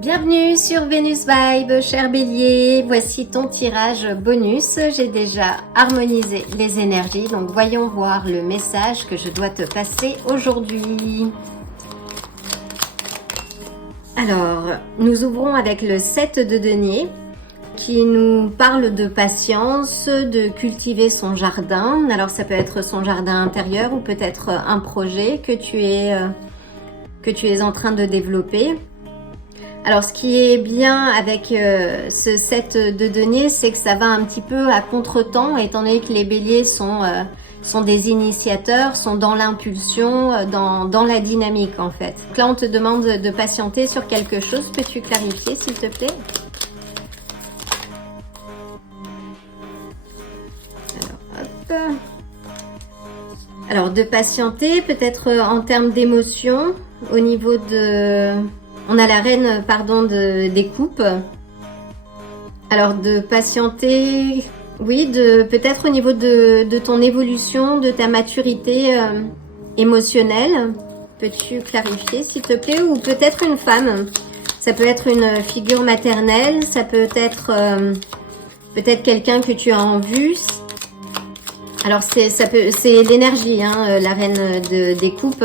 Bienvenue sur Vénus Vibe, cher Bélier. Voici ton tirage bonus. J'ai déjà harmonisé les énergies, donc voyons voir le message que je dois te passer aujourd'hui. Alors, nous ouvrons avec le 7 de denier qui nous parle de patience, de cultiver son jardin. Alors, ça peut être son jardin intérieur ou peut-être un projet que tu es en train de développer. Alors, ce qui est bien avec ce 7 de denier, c'est que ça va un petit peu à contre-temps, étant donné que les béliers sont des initiateurs, sont dans l'impulsion, dans la dynamique en fait. Donc là, on te demande de patienter sur quelque chose. Peux-tu clarifier, s'il te plaît? Alors, hop. Alors, de patienter, peut-être en termes d'émotion, au niveau de... On a la reine, des coupes. Alors, de patienter, oui, peut-être au niveau de ton évolution, de ta maturité émotionnelle. Peux-tu clarifier, s'il te plaît? Ou peut-être une femme. Ça peut être une figure maternelle, ça peut être peut-être quelqu'un que tu as en vue. Alors, c'est l'énergie, hein, la reine des coupes.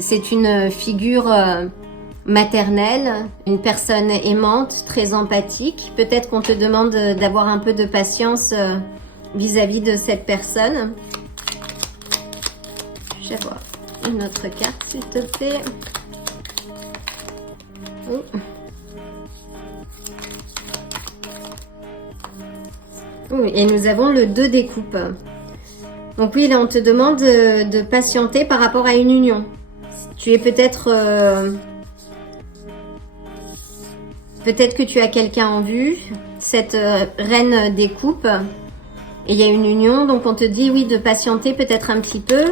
C'est une figure... maternelle, une personne aimante, très empathique. Peut-être qu'on te demande d'avoir un peu de patience vis-à-vis de cette personne. Je vais voir une autre carte, s'il te plaît. Oh. Oh, et nous avons le 2 des coupes. Donc oui, là on te demande de patienter par rapport à une union. Tu es peut-être... Peut-être que tu as quelqu'un en vue, cette reine des coupes, et il y a une union, donc on te dit oui de patienter peut-être un petit peu.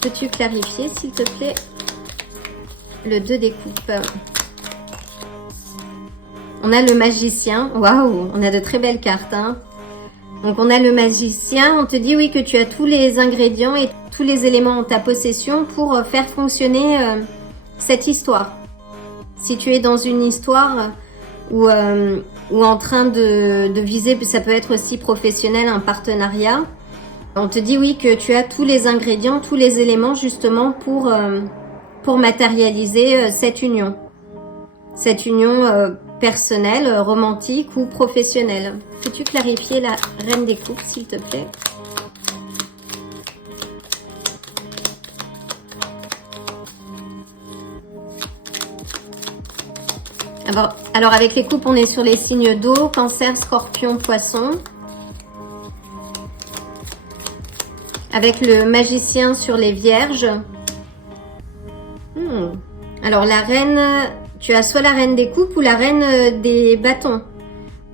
Peux-tu clarifier, s'il te plaît? Le 2 des coupes. On a le magicien, waouh, on a de très belles cartes, hein. Donc on a le magicien, on te dit oui que tu as tous les ingrédients et tous les éléments en ta possession pour faire fonctionner cette histoire. Si tu es dans une histoire ou en train de viser, ça peut être aussi professionnel, un partenariat, on te dit oui que tu as tous les ingrédients, tous les éléments justement pour matérialiser cette union. Cette union personnelle, romantique ou professionnelle. Peux-tu clarifier la reine des coupes, s'il te plaît? Alors avec les coupes, on est sur les signes d'eau, Cancer, Scorpion, Poisson. Avec le magicien sur les Vierges. Alors la reine, tu as soit la reine des coupes ou la reine des bâtons.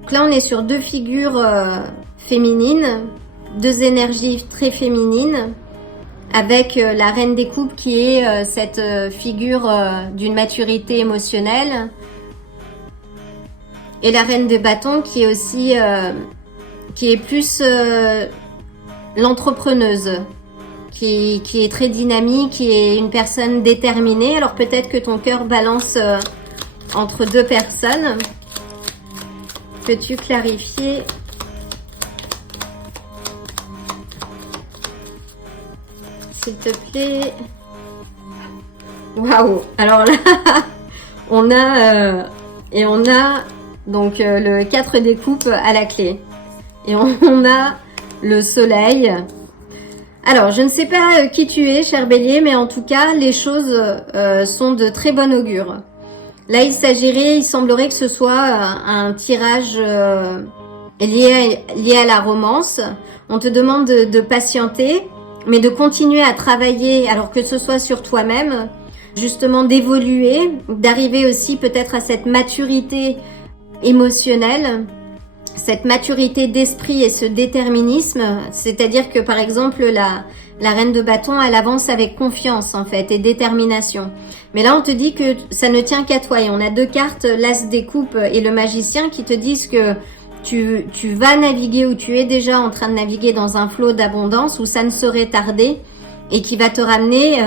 Donc là, on est sur deux figures féminines, deux énergies très féminines. Avec la reine des coupes qui est cette figure d'une maturité émotionnelle. Et la reine des bâtons qui est aussi, qui est plus l'entrepreneuse, qui est très dynamique, qui est une personne déterminée. Alors peut-être que ton cœur balance entre deux personnes. Peux-tu clarifier? S'il te plaît. Waouh! Alors là, on a donc le 4 des coupes à la clé. Et on a le soleil. Alors, je ne sais pas qui tu es, cher bélier, mais en tout cas, les choses sont de très bon augure. Là, il semblerait que ce soit un tirage lié à la romance. On te demande de patienter, mais de continuer à travailler, alors que ce soit sur toi-même, justement d'évoluer, d'arriver aussi peut-être à cette maturité émotionnelle, cette maturité d'esprit et ce déterminisme, c'est-à-dire que par exemple la reine de bâton, elle avance avec confiance en fait et détermination. Mais là on te dit que ça ne tient qu'à toi et on a deux cartes, l'as des coupes et le magicien qui te disent que tu vas naviguer ou tu es déjà en train de naviguer dans un flot d'abondance où ça ne saurait tarder et qui va te ramener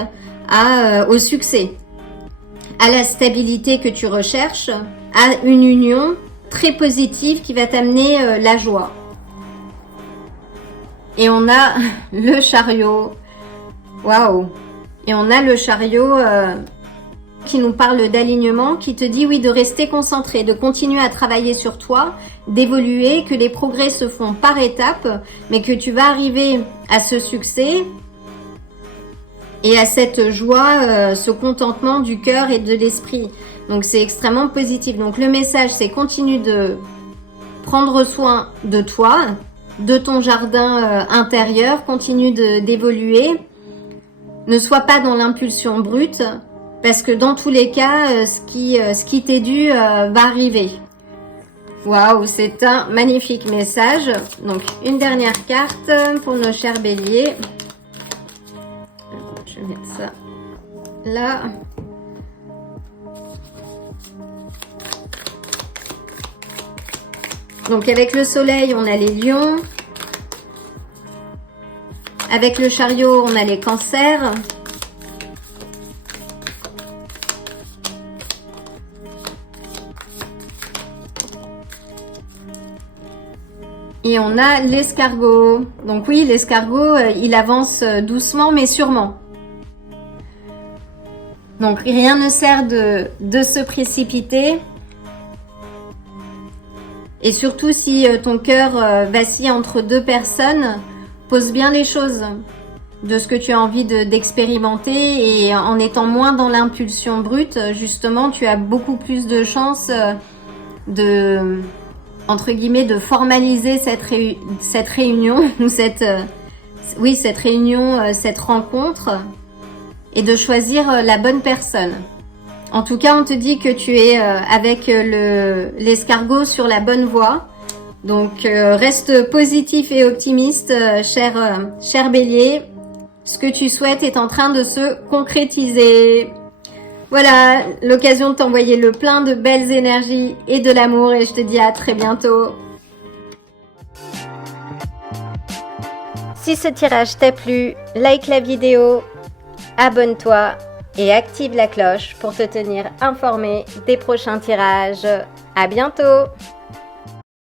au succès. à la stabilité que tu recherches, à une union très positive qui va t'amener la joie. Et on a le chariot. Waouh! Et on a le chariot qui nous parle d'alignement, qui te dit oui, de rester concentré, de continuer à travailler sur toi, d'évoluer, que les progrès se font par étapes, mais que tu vas arriver à ce succès et à cette joie, ce contentement du cœur et de l'esprit. Donc c'est extrêmement positif. Donc le message, c'est continue de prendre soin de toi, de ton jardin intérieur, continue d'évoluer. Ne sois pas dans l'impulsion brute, parce que dans tous les cas, ce qui t'est dû va arriver. Waouh, c'est un magnifique message. Donc, une dernière carte pour nos chers béliers. Je vais mettre ça là. Donc, avec le soleil, on a les lions. Avec le chariot, on a les cancers. Et on a l'escargot. Donc oui, l'escargot, il avance doucement mais sûrement. Donc rien ne sert de se précipiter. Et surtout si ton cœur vacille entre deux personnes, pose bien les choses de ce que tu as envie d'expérimenter et en étant moins dans l'impulsion brute, justement, tu as beaucoup plus de chances de, entre guillemets, de formaliser cette réunion, ou cette réunion, cette rencontre, et de choisir la bonne personne. En tout cas, on te dit que tu es avec l'escargot sur la bonne voie. Donc, reste positif et optimiste, cher bélier. Ce que tu souhaites est en train de se concrétiser. Voilà, l'occasion de t'envoyer le plein de belles énergies et de l'amour. Et je te dis à très bientôt. Si ce tirage t'a plu, like la vidéo, abonne-toi et active la cloche pour te tenir informé des prochains tirages. À bientôt!